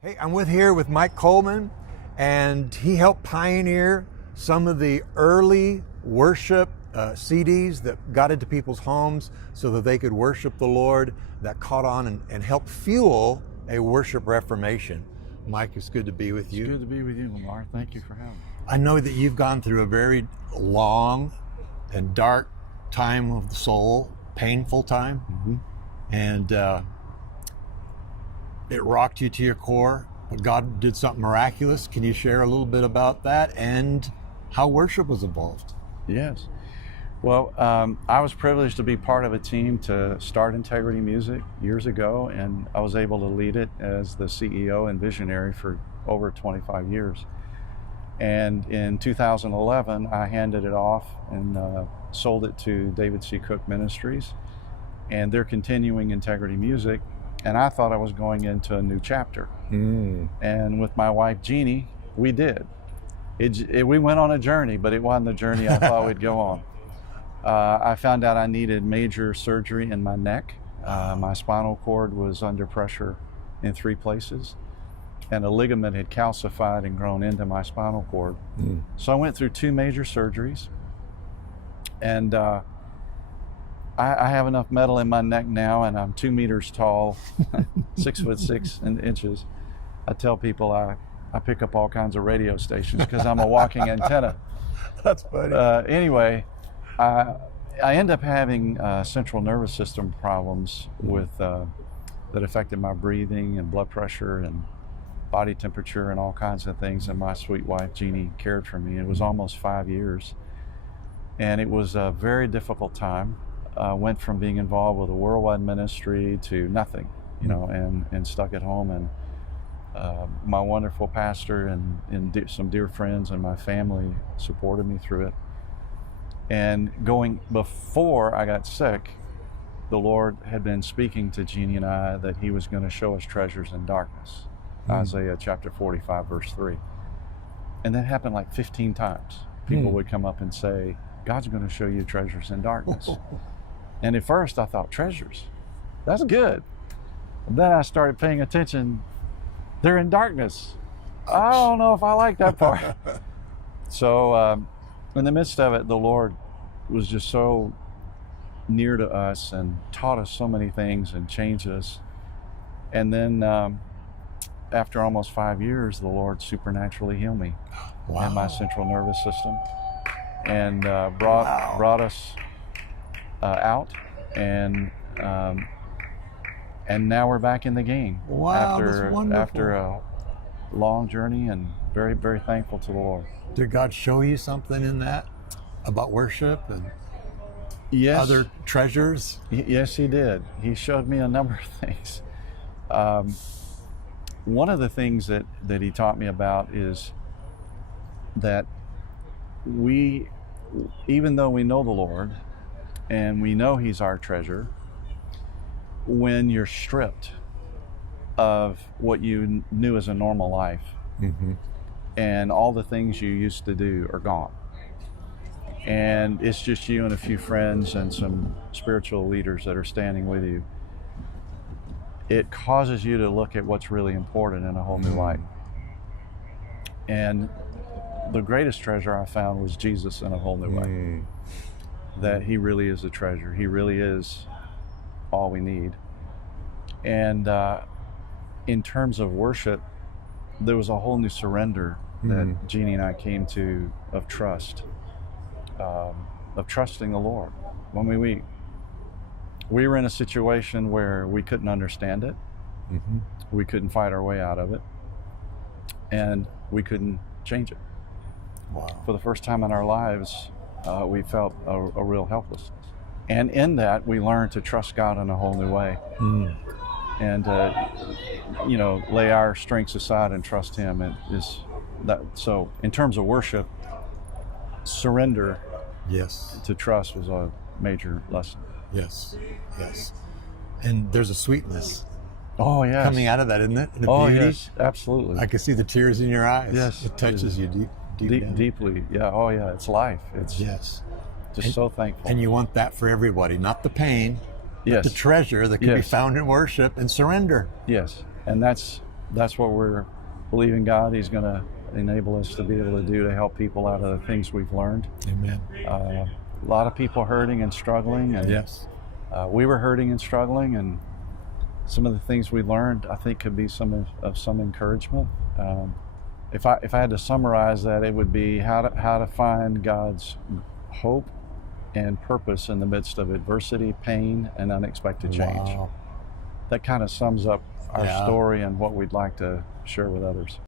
Hey, I'm here with Mike Coleman, and he helped pioneer some of the early worship CDs that got into people's homes so that they could worship the Lord, that caught on and helped fuel a worship reformation. Mike, it's good to be with you. It's good to be with you, LaMar. Thank you for having me. I know that you've gone through a very long and dark time of the soul, painful time, and it rocked you to your core, but God did something miraculous. Can you share a little bit about that and how worship was involved? Yes. Well, I was privileged to be part of a team to start Integrity Music years ago, and I was able to lead it as the CEO and visionary for over 25 years. And in 2011, I handed it off and sold it to David C. Cook Ministries, and they're continuing Integrity Music. And I thought I was going into a new chapter. And with my wife, Jeannie, we did. We went on a journey, but it wasn't the journey I thought we'd go on. I found out I needed major surgery in my neck. My spinal cord was under pressure in 3 places, and a ligament had calcified and grown into my spinal cord. So I went through 2 major surgeries, and I have enough metal in my neck now, and I'm 2 meters tall, 6'6" I tell people I pick up all kinds of radio stations because I'm a walking antenna. That's funny. Anyway, I end up having central nervous system problems with that affected my breathing and blood pressure and body temperature and all kinds of things. And my sweet wife Jeannie cared for me. It was almost 5 years, and it was a very difficult time. Went from being involved with a worldwide ministry to nothing, and stuck at home. And my wonderful pastor and some dear friends and my family supported me through it. And before I got sick, the Lord had been speaking to Jeannie and I that He was going to show us treasures in darkness. Isaiah chapter 45, verse 3. And that happened like 15 times. People would come up and say, God's going to show you treasures in darkness. And at first I thought, treasures, that's good. And then I started paying attention, they're in darkness. I don't know if I like that part. So in the midst of it, the Lord was just so near to us and taught us so many things and changed us. And then after almost 5 years, the Lord supernaturally healed me and my central nervous system, and brought us out, and now we're back in the game. After a long journey, and very, very thankful to the Lord. Did God show you something in that about worship and other treasures? Yes, He did. He showed me a number of things. One of the things that He taught me about is that even though we know the Lord and we know He's our treasure, when you're stripped of what you knew as a normal life, and all the things you used to do are gone, and it's just you and a few friends and some spiritual leaders that are standing with you, it causes you to look at what's really important in a whole new light. And the greatest treasure I found was Jesus in a whole new way. That He really is a treasure. He really is all we need. And in terms of worship, there was a whole new surrender that Jeannie and I came to, of trust, of trusting the Lord. When we were in a situation where we couldn't understand it, we couldn't fight our way out of it, and we couldn't change it. For the first time in our lives, we felt a real helplessness. And in that, we learned to trust God in a whole new way. And lay our strengths aside and trust Him. So in terms of worship, surrender to trust was a major lesson. Yes. And there's a sweetness coming out of that, isn't it? Beauty. Yes, absolutely. I can see the tears in your eyes. Yes. It touches you deeply. Yeah. Oh yeah. It's life. It's just so thankful. And you want that for everybody, not the pain, but the treasure that can be found in worship and surrender. Yes. And that's that's what we're believing God He's going to enable us to be able to do to help people out of the things we've learned. Amen. A lot of people hurting and struggling, and Yes. we were hurting and struggling, and some of the things we learned, I think, could be some encouragement. If I had to summarize that, it would be how to find God's hope and purpose in the midst of adversity, pain, and unexpected change. Wow. That kind of sums up our Yeah. story and what we'd like to share with others.